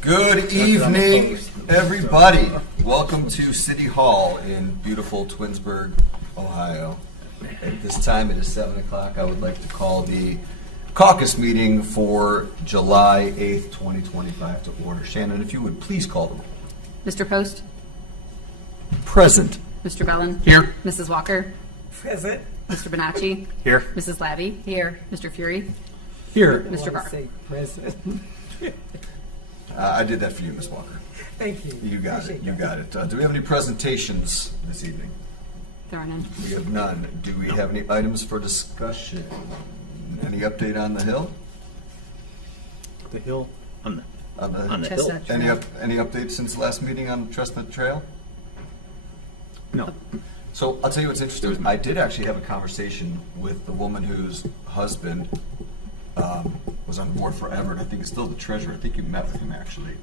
Good evening, everybody. Welcome to City Hall in beautiful Twinsburg, Ohio. At this time, it is 7 o'clock. I would like to call the Caucus meeting for July 8th, 2025 to order. Shannon, if you would please call the roll. Mr. Post? Present. Mr. Bellin? Here. Mrs. Walker? Present. Mr. Bonacci? Here. Mrs. Labby? Here. Mr. Fury? Here. Mr. Carr? Say present. I did that for you, Ms. Walker. Thank you. You got it. Appreciate You that. got it. Do we have any presentations this evening? There are none. We have none. Do we have any items for discussion? Any update on the Hill? The hill on the On the hill. Chestnut Any Trail. any updates since the last meeting on Chestnut Trail? No. So I'll tell you what's interesting. I did actually have a conversation with the woman whose husband was on board forever, and I think is still the treasurer. I think you met with him actually.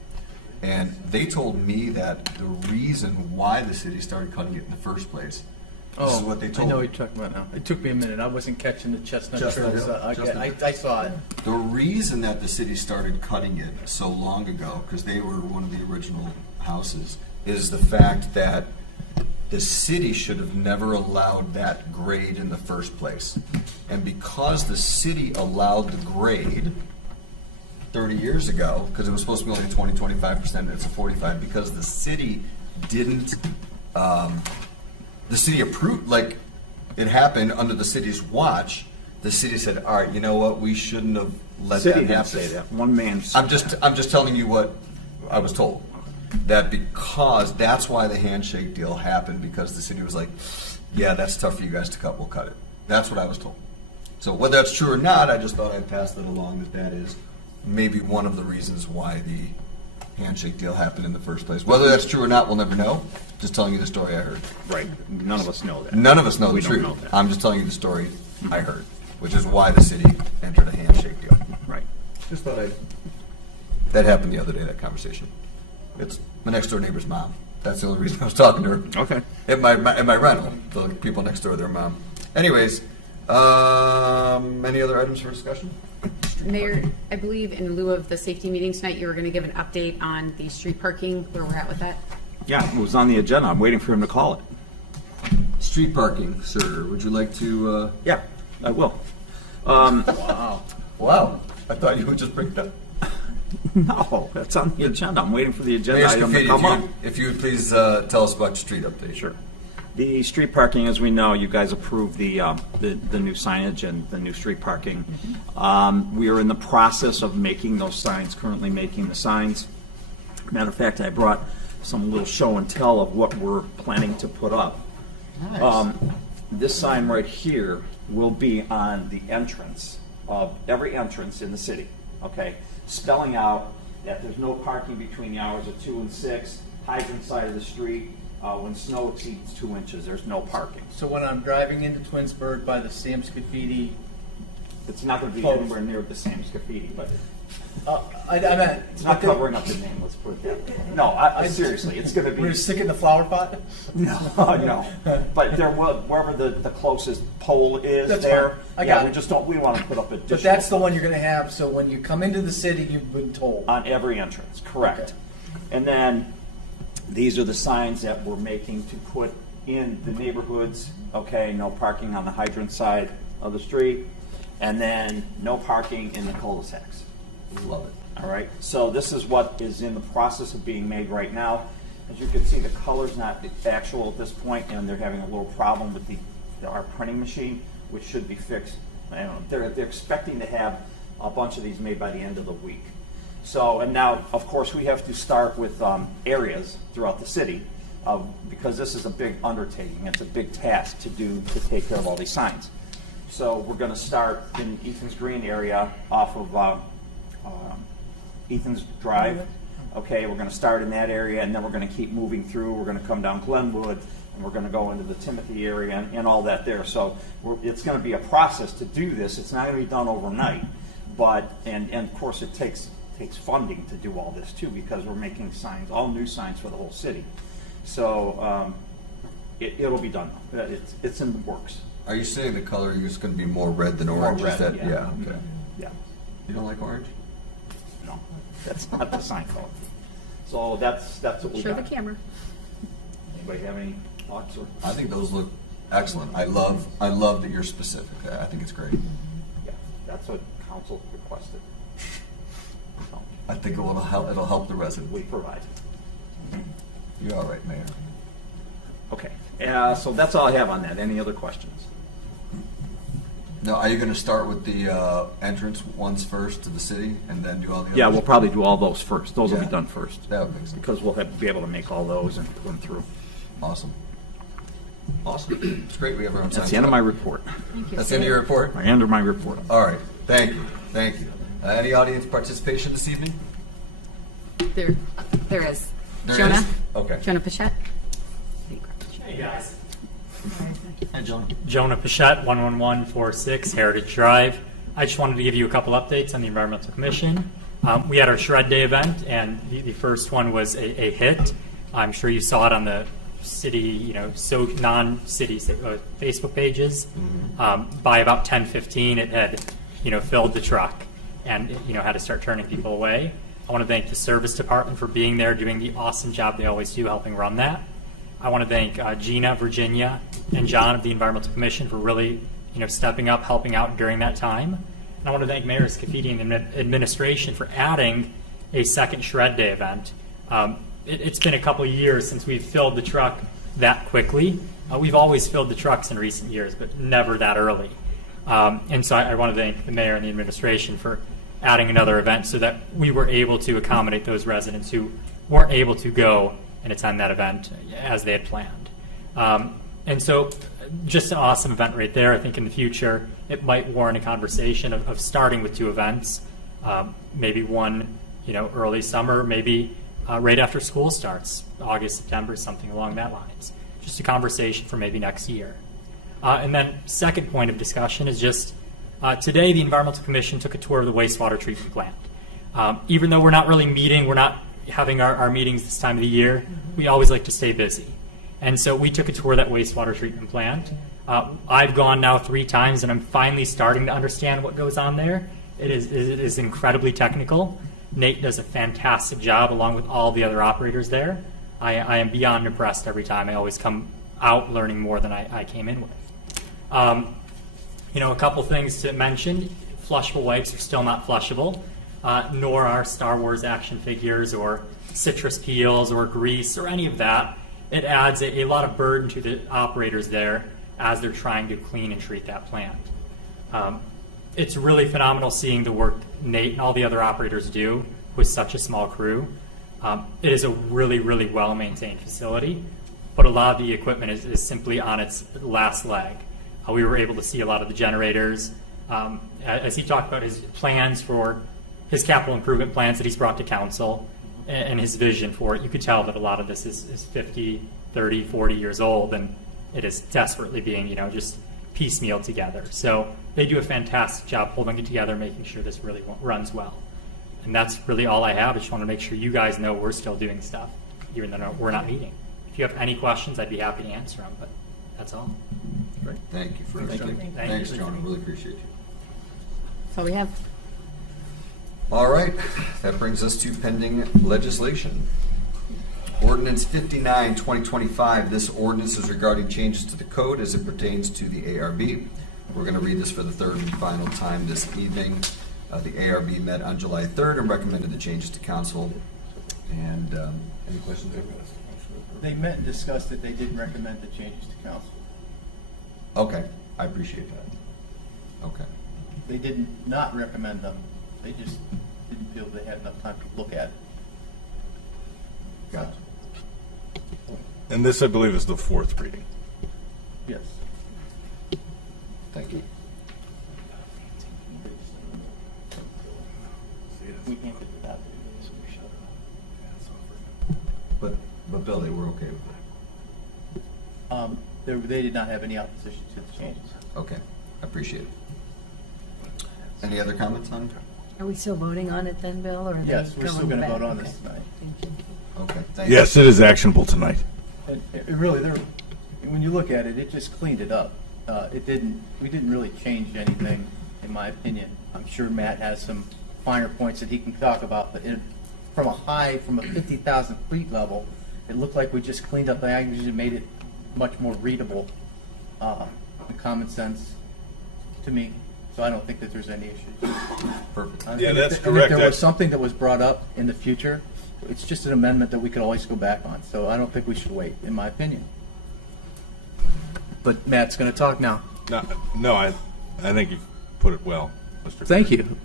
And they told me that the reason why the city started cutting it in the first place, this is what they I told know me. what you're talking about now. It took me a minute. I wasn't catching the Chestnut Trail. Hill. So Chestnut. I saw it. The reason that the city started cutting it so long ago, because they were one of the original houses, is the fact that the city should have never allowed that grade in the first place. And because the city allowed the grade 30 years ago, because it was supposed to be only 20, 25%, and it's a 45, because the city didn't, the city approved, like, it happened under the city's watch, the city said, all right, you know what, we shouldn't have let City that didn't happen. say that. One man said I'm just telling you what I was told. That because that's why the handshake deal happened, because the city was like, yeah, that's tough for you guys to cut, we'll cut it. That's what I was told. So whether that's true or not, I just thought I'd pass that along, that is maybe one of the reasons why the handshake deal happened in the first place. Whether that's true or not, we'll never know. Just telling you the story I heard. Right. None of us know that. None of us know the We don't truth. know that. I'm just telling you the story I heard, which is why the city entered a handshake deal. Right. Just thought that happened the other day, that conversation. It's my next door neighbor's mom. That's the only reason I was talking to her. Okay. At my rental, the people next door, their mom. Anyways, any other items for discussion? Mayor, I believe in lieu of the safety meeting tonight, you were going to give an update on the street parking, where we're at with that. Yeah, it was on the agenda. I'm waiting for him to call it. Street parking, sir. Would you like to? Yeah, I will. Wow. I thought you would just bring it up. No, that's on the agenda. I'm waiting for the agenda Mayor item to Scafidi, come up. if you would please tell us about your street update. Sure. The street parking, as we know, you guys approved the new signage and the new street parking. We are in the process of making those signs, currently making the signs. Matter of fact, I brought some little show and tell of what we're planning to put up. Nice. This sign right here will be on the entrance of every entrance in the city, okay? Spelling out that there's no parking between the hours of 2 and 6, hydrant side of the street. When snow exceeds 2 inches, there's no parking. So when I'm driving into Twinsburg by the Sam's Graffiti, It's not going to be Close. anywhere near the same graffiti, but I meant it's not covering up the name, let's put it that way. No, I seriously, it's going to We're be, gonna stick it in the flower pot. no, no. But there will, wherever the closest pole is That's there, fine. I yeah, got we it. just don't, we want to put up additional. But that's the one you're gonna have. So when you come into the city, you've been told. On every entrance, correct. Okay. And then, these are the signs that we're making to put in the neighborhoods, okay, no parking on the hydrant side of the street, and then no parking in the cul-de-sacs. Love it. All right, so this is what is in the process of being made right now. As you can see, the color's not actual at this point, and they're having a little problem with our printing machine, which should be fixed. I don't know, they're expecting to have a bunch of these made by the end of the week. So, and now, of course, we have to start with areas throughout the city, because this is a big undertaking. It's a big task to do, to take care of all these signs. So we're going to start in Ethan's Green area off of Ethan's Drive. Okay, we're going to start in that area, and then we're going to keep moving through. We're going to come down Glenwood, and we're going to go into the Timothy area and all that there. So it's going to be a process to do this. It's not going to be done overnight, but and of course it takes funding to do all this too, because we're making signs, all new signs for the whole city. So it'll be done. It's in the works. Are you saying the coloring is going to be more red than More orange? red, Is that, yeah. okay. Yeah. You don't like orange? No. That's not the sign color. So that's what we Show got. the camera. Anybody have any thoughts or? I think those look excellent. I love that you're specific. I think it's great. Yeah, that's what council requested. So, I think it'll help the we residents. provide. You're all right, Mayor. Okay, so that's all I have on that. Any other questions? Now, are you going to start with the entrance ones first to the city and then do all the others? Yeah, we'll probably do all those first. Those will be Yeah. done first. That would make sense. Because we'll be able to make all those and put them through. Awesome. Awesome. It's great we have our own sign. That's the end of my report. Thank you. That's the end of your report? My end of my report. All right. Thank you. Thank you. Any audience participation this evening? There is. There Jonah? is? Okay. Jonah Pichette? Hey guys, Hey, John. Jonah Pichette, 11146 Heritage Drive. I just wanted to give you a couple updates on the Environmental Commission. We had our Shred Day event, and the first one was a hit. I'm sure you saw it on the city, so non-city Facebook pages. By about 10:15, it had, filled the truck, and had to start turning people away. I want to thank the service department for being there, doing the awesome job they always do, helping run that. I want to thank Gina, Virginia, and John of the Environmental Commission for really, stepping up, helping out during that time. And I want to thank Mayor Scafidi and the administration for adding a second Shred Day event. It's been a couple of years since we've filled the truck that quickly. We've always filled the trucks in recent years, but never that early. And so I want to thank the mayor and the administration for adding another event so that we were able to accommodate those residents who weren't able to go and attend that event as they had planned. And so just an awesome event right there. I think in the future it might warrant a conversation of starting with two events, maybe one early summer, maybe right after school starts, August, September, something along that lines. Just a conversation for maybe next year. And then second point of discussion is just today the Environmental Commission took a tour of the wastewater treatment plant. Even though we're not really meeting, we're not having our meetings this time of the year, we always like to stay busy. And so we took a tour of that wastewater treatment plant. I've gone now 3 times, and I'm finally starting to understand what goes on there. It is incredibly technical. Nate does a fantastic job along with all the other operators there. I am beyond impressed every time. I always come out learning more than I came in with. A couple things to mention. Flushable wipes are still not flushable, nor are Star Wars action figures or citrus peels or grease or any of that. It adds a lot of burden to the operators there as they're trying to clean and treat that plant. It's really phenomenal seeing the work Nate and all the other operators do with such a small crew. It is a really, really well-maintained facility, but a lot of the equipment is simply on its last leg. We were able to see a lot of the generators. As he talked about his plans for his capital improvement plans that he's brought to council and his vision for it, you could tell that a lot of this is 50, 30, 40 years old, and it is desperately being, just piecemeal together. So they do a fantastic job holding it together, making sure this really runs well. And that's really all I have. I just want to make sure you guys know we're still doing stuff, even though we're not meeting. If you have any questions, I'd be happy to answer them, but that's all. Great. Thank you for Thank you. Thanks, Jonah. Really appreciate you. That's all we have. All right. That brings us to pending legislation. Ordinance 59, 2025. This ordinance is regarding changes to the code as it pertains to the ARB. We're going to read this for the third and final time this evening. The ARB met on July 3rd and recommended the changes to council. And any questions? They met and discussed it. They didn't recommend the changes to council. Okay, I appreciate that. Okay. They didn't not recommend them. They just didn't feel they had enough time to look at it. Gotcha. And this, I believe, is the 4th reading. Yes. Thank you. We can't get it out. But Bill, they were okay with it. They did not have any opposition to the changes. Okay, I appreciate it. Any other comments on it? Are we still voting on it then, Bill, or are they Yes, we're still going going to back? vote on Okay. this tonight. Thank you. Okay, thank you. Yes, it is actionable tonight. And it really, when you look at it, it just cleaned it up. We didn't really change anything, in my opinion. I'm sure Matt has some finer points that he can talk about, but from a 50,000 feet level, it looked like we just cleaned up the language and made it much more readable, and common sense to me. So I don't think that there's any issues. Perfect. Yeah, that's And correct. if there was something that was brought up in the future, it's just an amendment that we could always go back on. So I don't think we should wait, in my opinion. But Matt's going to talk now. No, I think you put it well, Mr. Thank you.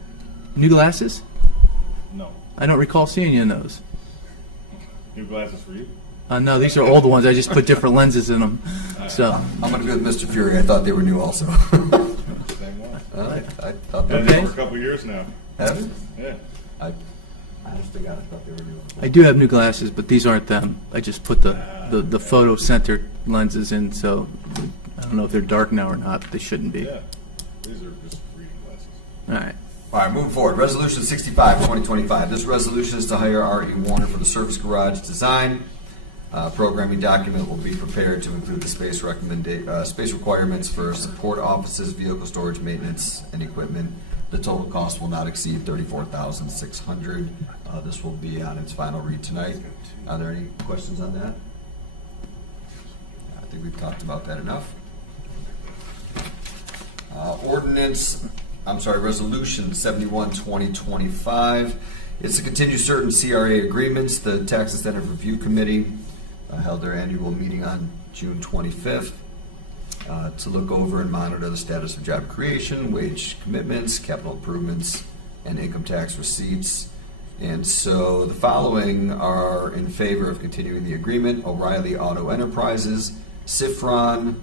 New glasses? No. I don't recall seeing you in those. New glasses for you? No, these are old ones. I just put different lenses in them. So, I'm going to go with Mr. Fury. I thought they were new also. Same one. I thought they Been were there new. for a couple years now. Have you? Yeah. I honest to God, I thought they were new. I do have new glasses, but these aren't them. I just put the photo-centered lenses in, so I don't know if they're dark now or not, but they shouldn't be. Yeah. These are just reading glasses. All right. All right, moving forward. Resolution 65, 2025. This resolution is to hire R.E. Warner for the service garage design. Programming document will be prepared to include the space requirements for support offices, vehicle storage, maintenance, and equipment. The total cost will not exceed $34,600. This will be on its final read tonight. Are there any questions on that? I think we've talked about that enough. Resolution 71, 2025. It's to continue certain CRA agreements. The Tax Incentive Review Committee held their annual meeting on June 25th to look over and monitor the status of job creation, wage commitments, capital improvements, and income tax receipts. And so the following are in favor of continuing the agreement: O'Reilly Auto Enterprises, Sifron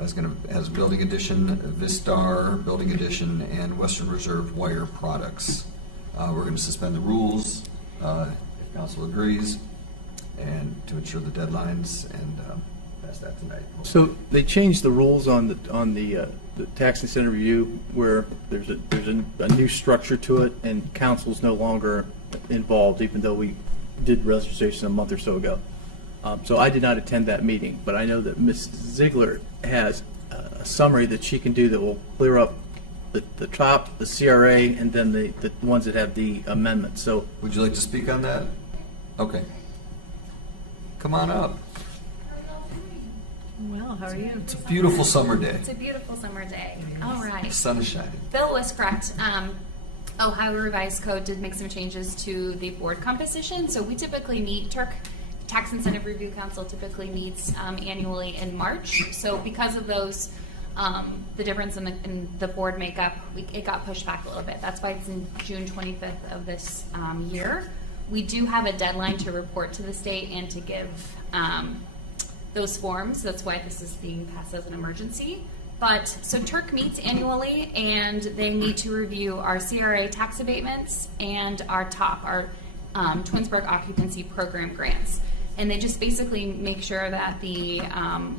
has Building Edition, Vistar Building Edition, and Western Reserve Wire Products. We're going to suspend the rules if council agrees, and to ensure the deadlines, and pass that tonight. So they changed the rules on the tax incentive review, where there's a new structure to it, and council's no longer involved, even though we did registration a month or so ago. So I did not attend that meeting, but I know that Ms. Ziegler has a summary that she can do that will clear up the top, the CRA, and then the ones that have the amendments. So Would you like to speak on that? Okay. Come on up. Well, how are you? It's a beautiful summer day. It's a beautiful summer day. All right. The sun is shining. Bill was correct. Ohio Revised Code did make some changes to the board composition. So we typically meet, Tax Incentive Review Council typically meets annually in March. So because of those, the difference in the board makeup, it got pushed back a little bit. That's why it's in June 25th of this year. We do have a deadline to report to the state and to give those forms. That's why this is being passed as an emergency. But so Turk meets annually, and they need to review our CRA tax abatements and our Twinsburg occupancy program grants. And they just basically make sure that we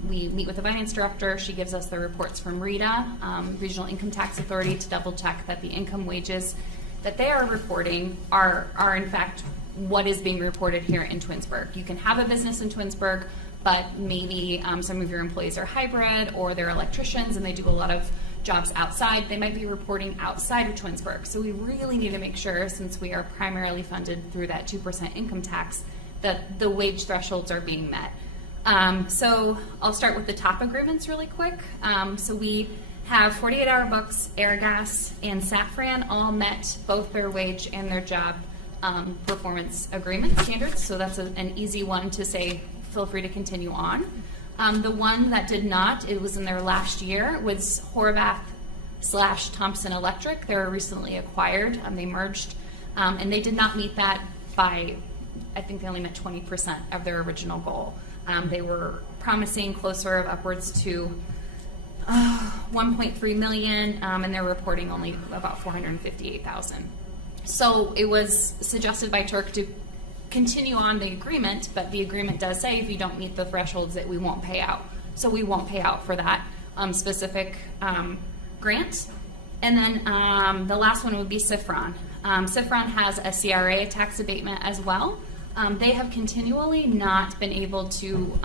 meet with the finance director. She gives us the reports from RETA, Regional Income Tax Authority, to double check that the income wages that they are reporting are in fact what is being reported here in Twinsburg. You can have a business in Twinsburg, but maybe some of your employees are hybrid, or they're electricians and they do a lot of jobs outside. They might be reporting outside of Twinsburg. So we really need to make sure, since we are primarily funded through that 2% income tax, that the wage thresholds are being met. So I'll start with the top agreements really quick. So we have 48-hour books, Airgas, and Safran all met both their wage and their job performance agreement standards. So that's an easy one to say, feel free to continue on. The one that did not, it was in their last year, was Horvath/Thompson Electric. They were recently acquired. They merged, and they did not meet that by, I think they only met 20% of their original goal. They were promising closer of upwards to 1.3 million, and they're reporting only about 458,000. So it was suggested by Turk to continue on the agreement, but the agreement does say if you don't meet the thresholds that we won't pay out. So we won't pay out for that specific grant. And then the last one would be Sifron. Sifron has a CRA tax abatement as well. They have continually not been able to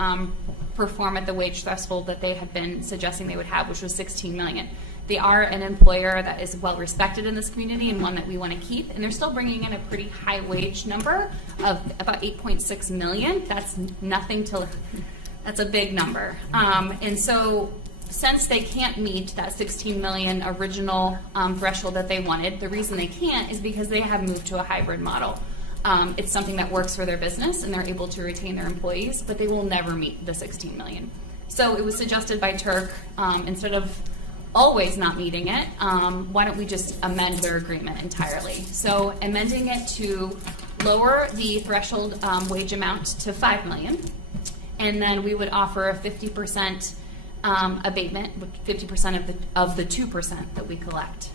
perform at the wage threshold that they had been suggesting they would have, which was $16 million. They are an employer that is well respected in this community and one that we want to keep. And they're still bringing in a pretty high wage number of about 8.6 million. That's nothing to, that's a big number. And so since they can't meet that 16 million original threshold that they wanted, the reason they can't is because they have moved to a hybrid model. It's something that works for their business and they're able to retain their employees, but they will never meet the 16 million. So it was suggested by Turk, instead of always not meeting it, why don't we just amend their agreement entirely? So amending it to lower the threshold wage amount to 5 million, and then we would offer a 50% abatement, 50% of the 2% that we collect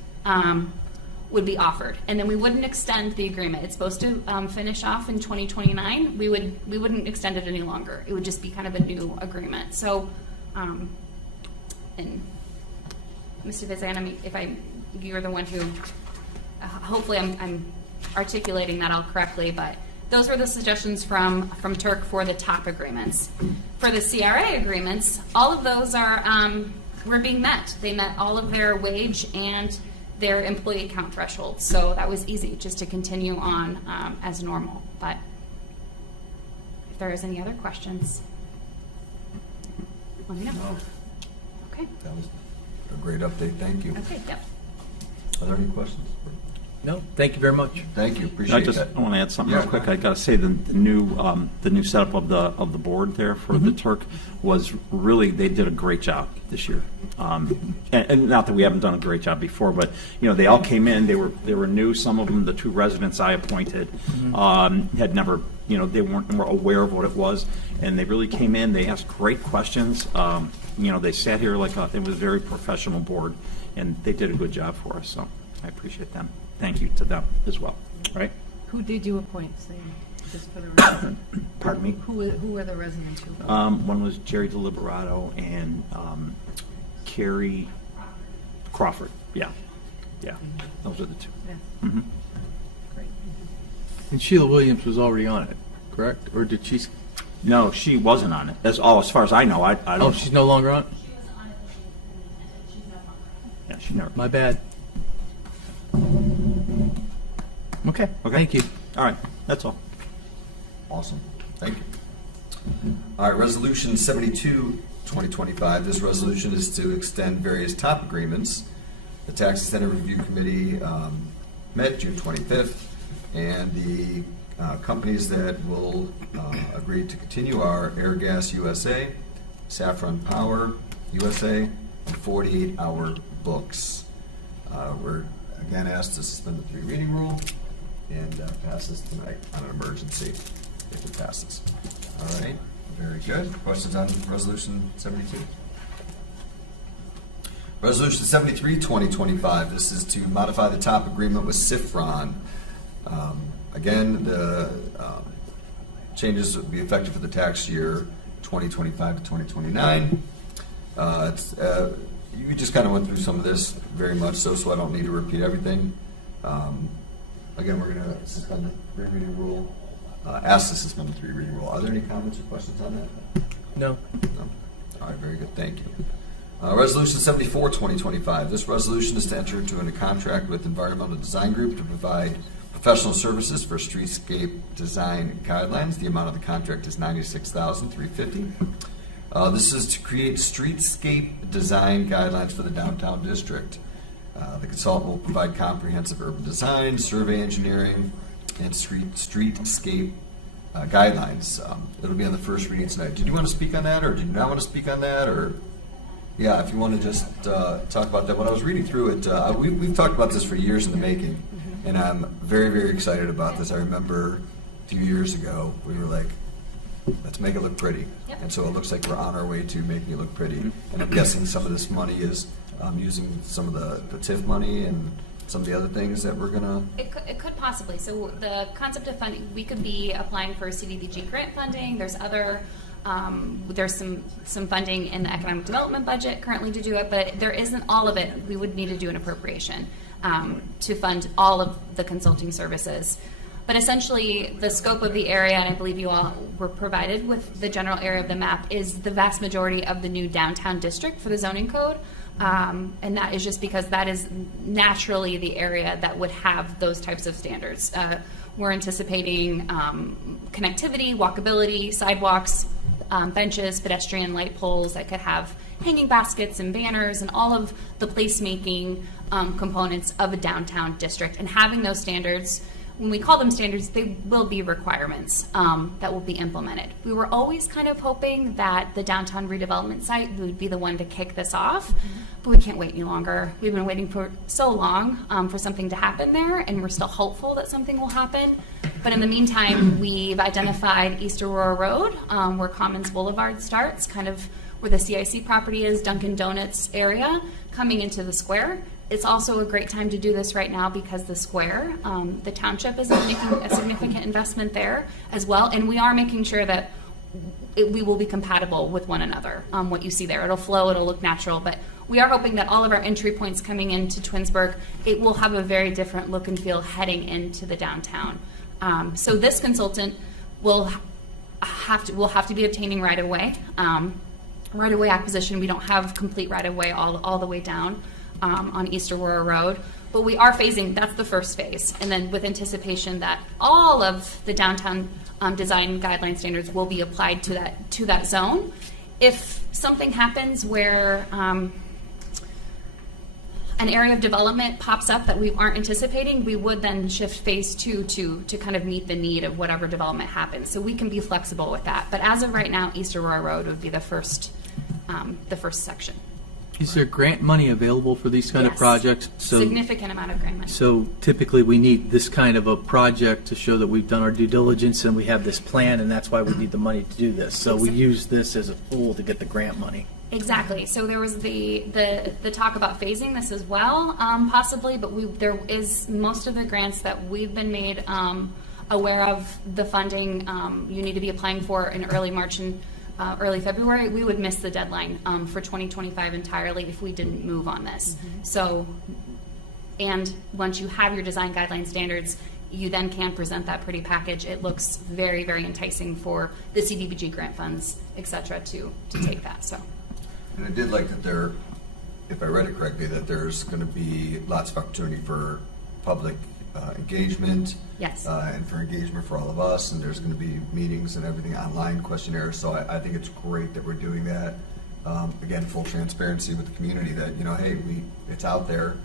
would be offered, and then we wouldn't extend the agreement. It's supposed to finish off in 2029. We wouldn't extend it any longer. It would just be kind of a new agreement. So, and Mr. Vizan, if you're the one who, hopefully I'm articulating that all correctly, but those were the suggestions from Turk for the top agreements. For the CRA agreements, all of those were being met. They met all of their wage and their employee count thresholds. So that was easy just to continue on as normal. But if there is any other questions, let me know. No, Okay. that was a great update. Thank you. Okay, yep. Are there any questions? No, thank you very much. Thank you. Appreciate that. I want to add something Yeah. real quick. I got to say the new setup of the board there for the Turk was really, they did a great job this year. And not that we haven't done a great job before, but they all came in. They were new. Some of them, the 2 residents I appointed, had never, they weren't more aware of what it was, and they really came in. They asked great questions. They sat here like it was a very professional board, and they did a good job for us. So I appreciate them. Thank you to them as well. Right? Who did you appoint, say, just for the record? Pardon me. Who were the residents who? One was Jerry DeLiberato and Carrie Crawford. Yeah. Those are the 2. Yeah. Mhm. Great. And Sheila Williams was already on it, correct? Or did she? No, she wasn't on it. As far as I know, I don't. Oh, she's no longer on? Yeah, she never. My bad. Okay, thank you. All right, that's all. Awesome. Thank you. All right, Resolution 72, 2025. This resolution is to extend various top agreements. The Tax Incentive Review Committee met June 25th, and the companies that will agree to continue are Airgas USA, Saffron Power USA, and 48 Hour Books. We're again asked to suspend the 3 reading rule and pass this tonight on an emergency if it passes. All right, very good. Questions on Resolution 72? Resolution 73, 2025. This is to modify the top agreement with Sifron. Again, the changes will be effective for the tax year 2025 to 2029. You just kind of went through some of this very much so I don't need to repeat everything. Again, we're going to suspend the 3 reading rule. Ask to suspend the 3 reading rule. Are there any comments or questions on that? No. No. All right, very good. Thank you. Resolution 74, 2025. This resolution is to enter into a contract with Environmental Design Group to provide professional services for streetscape design guidelines. The amount of the contract is $96,350. This is to create streetscape design guidelines for the downtown district. The consultant will provide comprehensive urban design, survey engineering, and streetscape guidelines. It'll be on the first reading tonight. Did you want to speak on that, or did you not want to speak on that, or? Yeah, if you want to just talk about that. When I was reading through it, we've talked about this for years in the making, and I'm very, very excited about this. I remember a few years ago, we were like, let's make it look pretty. Yep. And so it looks like we're on our way to making it look pretty. And I'm guessing some of this money is using some of the TIF money and some of the other things that we're going to... It could possibly. So the concept of funding, we could be applying for CDBG grant funding. There's other... there's some funding in the economic development budget currently to do it, but there isn't all of it. We would need to do an appropriation to fund all of the consulting services. But essentially, the scope of the area, and I believe you all were provided with the general area of the map, is the vast majority of the new downtown district for the zoning code. And that is just because that is naturally the area that would have those types of standards. We're anticipating connectivity, walkability, sidewalks, benches, pedestrian light poles that could have hanging baskets and banners and all of the placemaking components of a downtown district. And having those standards, when we call them standards, they will be requirements that will be implemented. We were always kind of hoping that the downtown redevelopment site would be the one to kick this off, but we can't wait any longer. We've been waiting for so long for something to happen there, and we're still hopeful that something will happen. But in the meantime, we've identified East Aurora Road, where Commons Boulevard starts, kind of where the CIC property is, Dunkin' Donuts area, coming into the square. It's also a great time to do this right now because the square, the township is making a significant investment there as well, and we are making sure that we will be compatible with one another. What you see there, it'll flow, it'll look natural, but we are hoping that all of our entry points coming into Twinsburg, it will have a very different look and feel heading into the downtown. So this consultant will have to be obtaining right of way. Right of way acquisition, we don't have complete right of way all the way down on East Aurora Road, but we are phasing. That's the first phase, and then with anticipation that all of the downtown design guideline standards will be applied to that zone. If something happens where an area of development pops up that we aren't anticipating, we would then shift phase 2 to kind of meet the need of whatever development happens. So we can be flexible with that. But as of right now, East Aurora Road would be the first section. Is there grant money available for these kind of Yes. projects? Significant amount of grant money. So typically, we need this kind of a project to show that we've done our due diligence and we have this plan, and that's why we need the money to do this. So we use this as a tool to get the grant money. Exactly. So there was the talk about phasing this as well, possibly, but there is most of the grants that we've been made aware of the funding you need to be applying for in early March and early February. We would miss the deadline for 2025 entirely if we didn't move on this. So, and once you have your design guideline standards, you then can present that pretty package. It looks very, very enticing for the CDBG grant funds, et cetera, to take that. So. And I did like that there, if I read it correctly, that there's going to be lots of opportunity for public engagement. Yes. And for engagement for all of us, and there's going to be meetings and everything, online questionnaires. So I think it's great that we're doing that. Again, full transparency with the community that, hey, it's out there,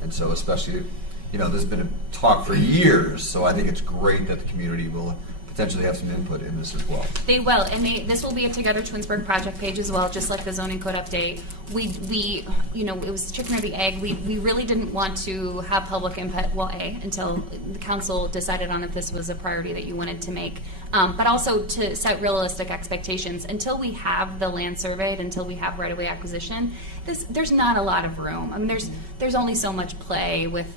and so especially, there's been a talk for years, so I think it's great that the community will potentially have some input in this as well. They will, and this will be a Together Twinsburg project page as well, just like the zoning code update. We it was chicken or the egg. We really didn't want to have public input, until the council decided on if this was a priority that you wanted to make, but also to set realistic expectations. Until we have the land surveyed, until we have right-of-way acquisition, there's not a lot of room. I mean, there's only so much play with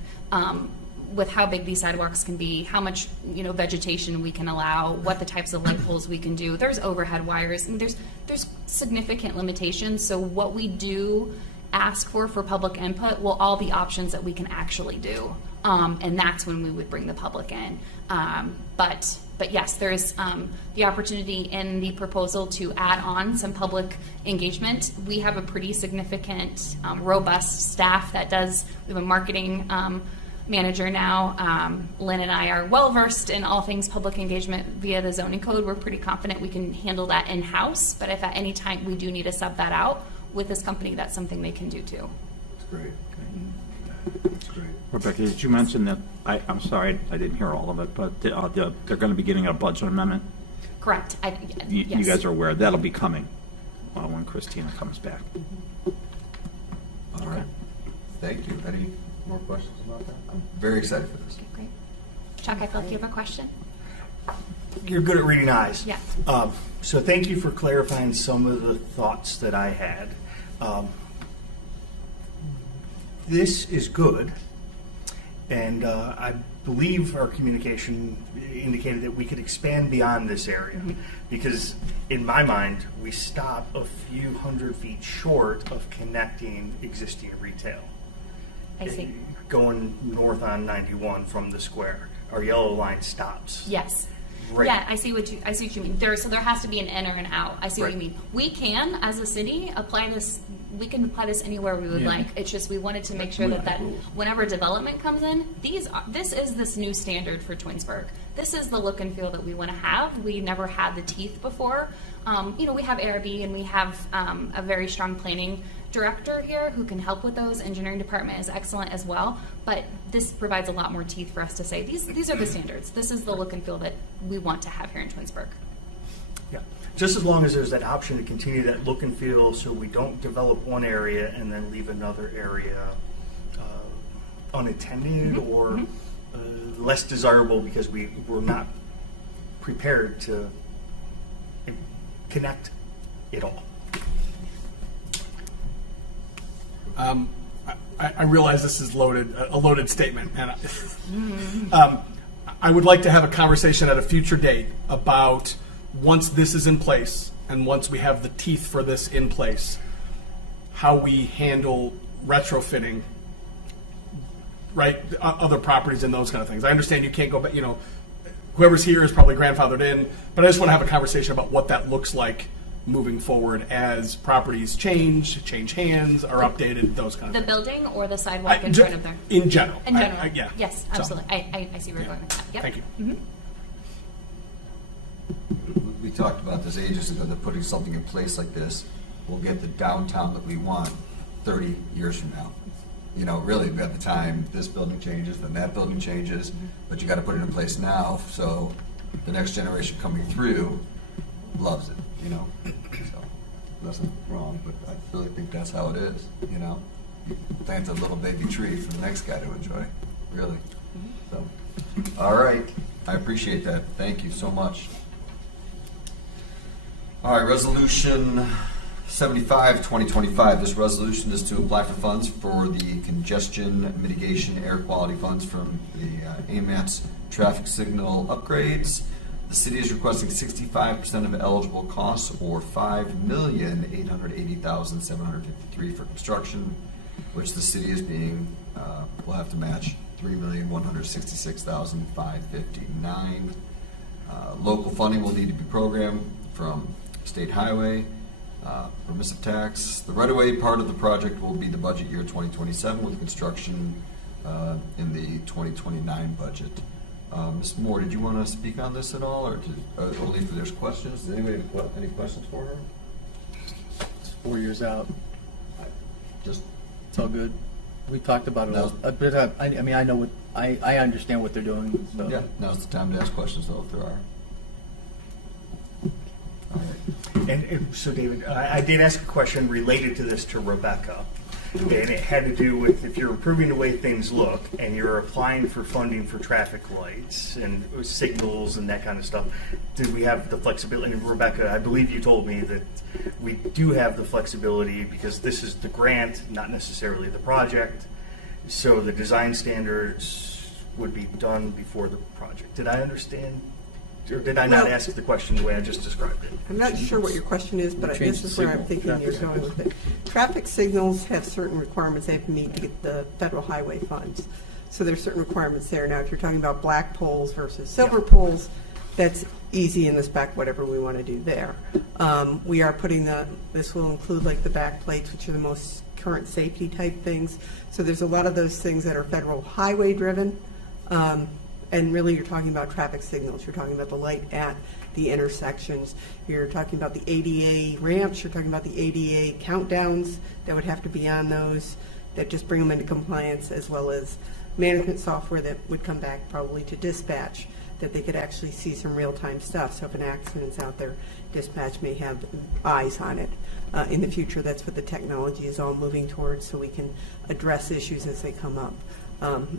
how big these sidewalks can be, how much vegetation we can allow, what the types of light poles we can do. There's overhead wires. I mean, there's significant limitations. So what we do ask for public input will all be options that we can actually do, and that's when we would bring the public in. But yes, there is the opportunity in the proposal to add on some public engagement. We have a pretty significant, robust staff that does. We have a marketing manager now. Lynn and I are well versed in all things public engagement via the zoning code. We're pretty confident we can handle that in-house, but if at any time we do need to sub that out with this company, that's something they can do too. It's great. It's great. Rebecca, did you mention that, I'm sorry, I didn't hear all of it, but they're going to be getting a budget amendment? Correct. You Yes. guys are aware, that'll be coming when Christina comes back. All right. Thank you. Any more questions about that? I'm very excited for this. Okay, great. Chuck, I feel like you have a question? You're good at reading eyes. Yeah. So thank you for clarifying some of the thoughts that I had. This is good, and I believe our communication indicated that we could expand beyond this area, because in my mind, we stop a few hundred feet short of connecting existing retail. I see. Going north on 91 from the square, our yellow line stops. Yes. Right. Yeah, I see what you mean. So there has to be an in or an out. I see what you Right. mean. We can, as a city, apply this we can apply this anywhere we would Yeah. like. It's just we wanted to make sure We that like rules. whenever development comes in, this is this new standard for Twinsburg. This is the look and feel that we want to have. We never had the teeth before. We have ARB and we have a very strong planning director here who can help with those. Engineering department is excellent as well, but this provides a lot more teeth for us to say these are the standards. This is the look and feel that we want to have here in Twinsburg. Yeah, just as long as there's that option to continue that look and feel, so we don't develop one area and then leave another area unattended or less desirable because we're not prepared to connect it all. I realize this is a loaded statement, and I would like to have a conversation at a future date about once this is in place and once we have the teeth for this in place, how we handle retrofitting, right, other properties and those kind of things. I understand you can't go back, whoever's here is probably grandfathered in, but I just want to have a conversation about what that looks like moving forward as properties change hands, are updated, those kind of The things. building or the sidewalk in front of there? In general. In general. Yeah. Yes, So, absolutely. I see where you're going with that. Yep. Thank you. We talked about this ages ago, that putting something in place like this will get the downtown that we want 30 years from now. Really, by the time this building changes, then that building changes, but you got to put it in place now, so the next generation coming through loves it, So, nothing wrong, but I really think that's how it is, You plant a little baby tree for the next guy to enjoy, really. So, all right, I appreciate that. Thank you so much. All right, Resolution 75, 2025. This resolution is to apply for funds for the congestion mitigation air quality funds from the AMATS traffic signal upgrades. The city is requesting 65% of eligible costs, or $5,880,753 for construction, which the city is will have to match $3,166,559. Local funding will need to be programmed from state highway, permissive tax. The right-of-way part of the project will be the budget year 2027, with construction in the 2029 budget. Ms. Moore, did you want to speak on this at all, or only if there's questions? Does anybody have any questions for her? It's 4 years out. Just It's all good. We talked about it all. But I know what, I understand what they're doing, so. yeah. Now's the time to ask questions, though, if there are. All right. And so, David, I did ask a question related to this to Rebecca, and it had to do with if you're improving the way things look and you're applying for funding for traffic lights and signals and that kind of stuff, do we have the flexibility? And Rebecca, I believe you told me that we do have the flexibility because this is the grant, not necessarily the project. So the design standards would be done before the project. Did I understand? Or did I not Well- ask the question the way I just described it? I'm not sure what your question is, but Change this the is where I'm signal, thinking you're traffic going with it. Traffic signals have certain requirements they have to meet to get the federal highway funds. So there's certain requirements there. Now, if you're talking about black poles versus silver poles, that's easy in the spec, whatever we want to do there. We are putting this will include like the back plates, which are the most current safety type things. So there's a lot of those things that are federal highway driven. And really, you're talking about traffic signals. You're talking about the light at the intersections. You're talking about the ADA ramps. You're talking about the ADA countdowns that would have to be on those that just bring them into compliance, as well as management software that would come back probably to dispatch, that they could actually see some real-time stuff. So if an accident's out there, dispatch may have eyes on it. In the future, that's what the technology is all moving towards, so we can address issues as they come up.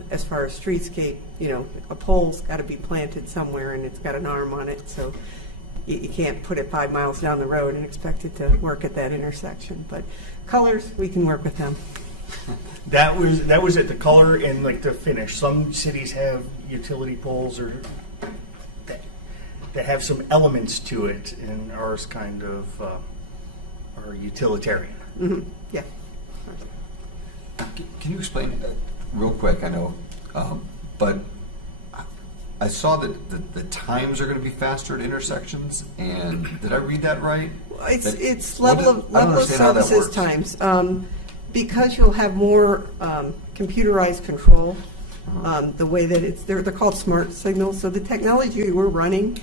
As far as streetscape, a pole's got to be planted somewhere, and it's got an arm on it, so you can't put it 5 miles down the road and expect it to work at that intersection. But colors, we can work with them. That was at the color and like the finish. Some cities have utility poles or that have some elements to it, and ours kind of are utilitarian. Mm-hmm. Yeah. Can you explain real quick? I know, but I saw that the times are going to be faster at intersections, and did I read that right? It's What level did- I don't of understand how that services works. times. Because you'll have more computerized control, the way that they're called smart signals. So the technology we're running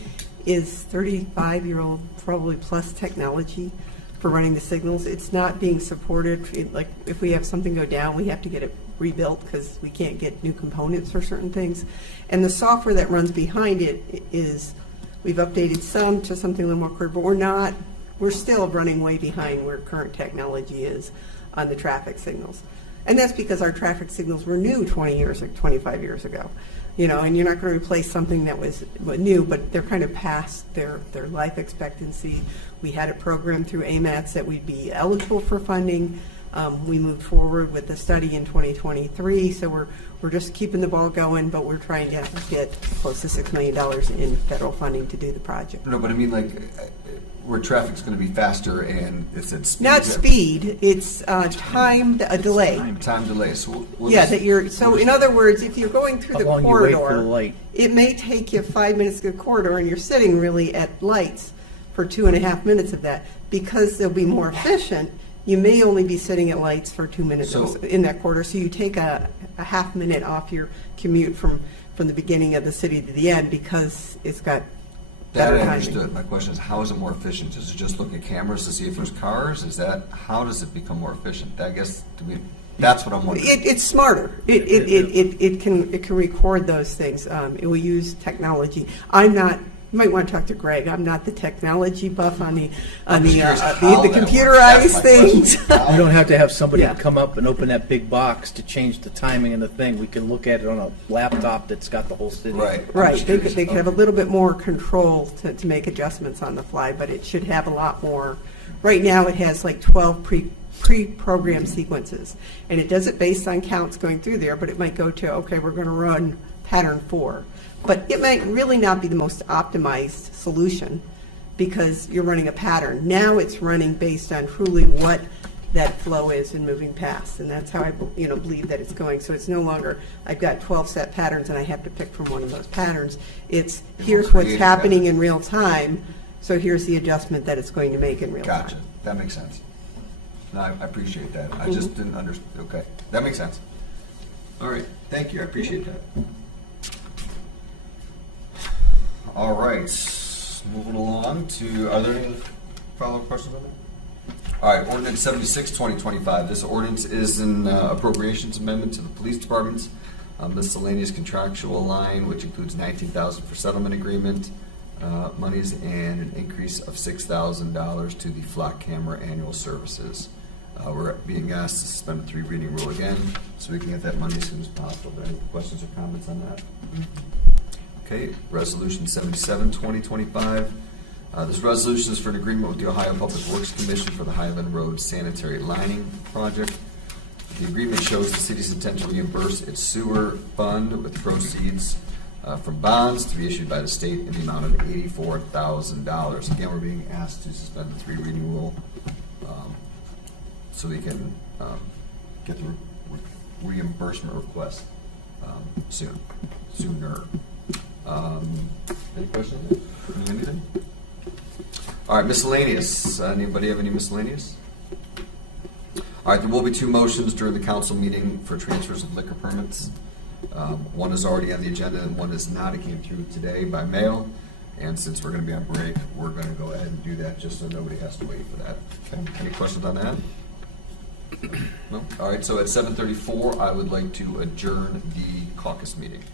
is 35-year-old, probably plus technology for running the signals. It's not being supported. Like if we have something go down, we have to get it rebuilt because we can't get new components for certain things. And the software that runs behind it is, we've updated some to something a little more clear, but we're still running way behind where current technology is on the traffic signals. And that's because our traffic signals were new 20 years or 25 years ago. And you're not going to replace something that was new, but they're kind of past their life expectancy. We had a program through AMATS that we'd be eligible for funding. We moved forward with the study in 2023, so we're just keeping the ball going, but we're trying to get close to $6 million in federal funding to do the project. No, but I mean, like, where traffic's going to be faster, and it's at speed. Not speed, it's a delay. Time delay. So Yeah, in other words, if you're going through How the long you wait for corridor, the light. it may take you 5 minutes to the corridor, and you're sitting really at lights for 2.5 minutes of that. Because they'll be more efficient, you may only be sitting at lights for 2 minutes So- in that corridor. So you take a half minute off your commute from the beginning of the city to the end because it's got that better I timing. understood. My question is, how is it more efficient? Does it just look at cameras to see if there's cars? How does it become more efficient? I guess, to me, that's what I'm wondering. It's smarter. It can record those things. It will use technology. You might want to talk to Greg. I'm not the technology buff on the curious how that works. computerized That's my things. question. You don't have to have somebody Yeah. come up and open that big box to change the timing and the thing. We can look at it on a laptop that's got the whole city. Right. I'm Right, just they curious. could have a little bit more control to make adjustments on the fly, but it should have a lot more. Right now, it has like 12 pre-programmed sequences, and it does it based on counts going through there, but it might go to, okay, we're going to run pattern 4. But it might really not be the most optimized solution because you're running a pattern. Now it's running based on truly what that flow is and moving past, and that's how I believe that it's going. So it's no longer, I've got 12 set patterns and I have to pick from one of those patterns. It's here's what's creative happening pattern. in real time, so here's the adjustment that it's going to make in real Gotcha. time. That makes sense. No, I appreciate that. I just didn't understand. Okay, that makes sense. All right, thank you. I appreciate that. All right, moving along to, are there any follow-up questions on that? All right, ordinance 76, 2025. This ordinance is an appropriations amendment to the police department's miscellaneous contractual line, which includes $19,000 for settlement agreement monies and an increase of $6,000 to the flock camera annual services. We're being asked to suspend the 3 reading rule again, so we can get that money as soon as possible. Are there any questions or comments on that? Okay, Resolution 77, 2025. This resolution is for an agreement with the Ohio Public Works Commission for the Highland Road Sanitary Lining Project. The agreement shows the city's intent to reimburse its sewer fund with proceeds from bonds to be issued by the state in the amount of $84,000. Again, we're being asked to suspend the 3 reading rule so we can get the reimbursement request sooner. Any questions? Anything? All right, miscellaneous. Anybody have any miscellaneous? All right, there will be 2 motions during the council meeting for transfers of liquor permits. One is already on the agenda and one is not. It came through today by mail. And since we're going to be on break, we're going to go ahead and do that just so nobody has to wait for that. Okay. Any questions on that? No? All right, so at 7:34, I would like to adjourn the caucus meeting.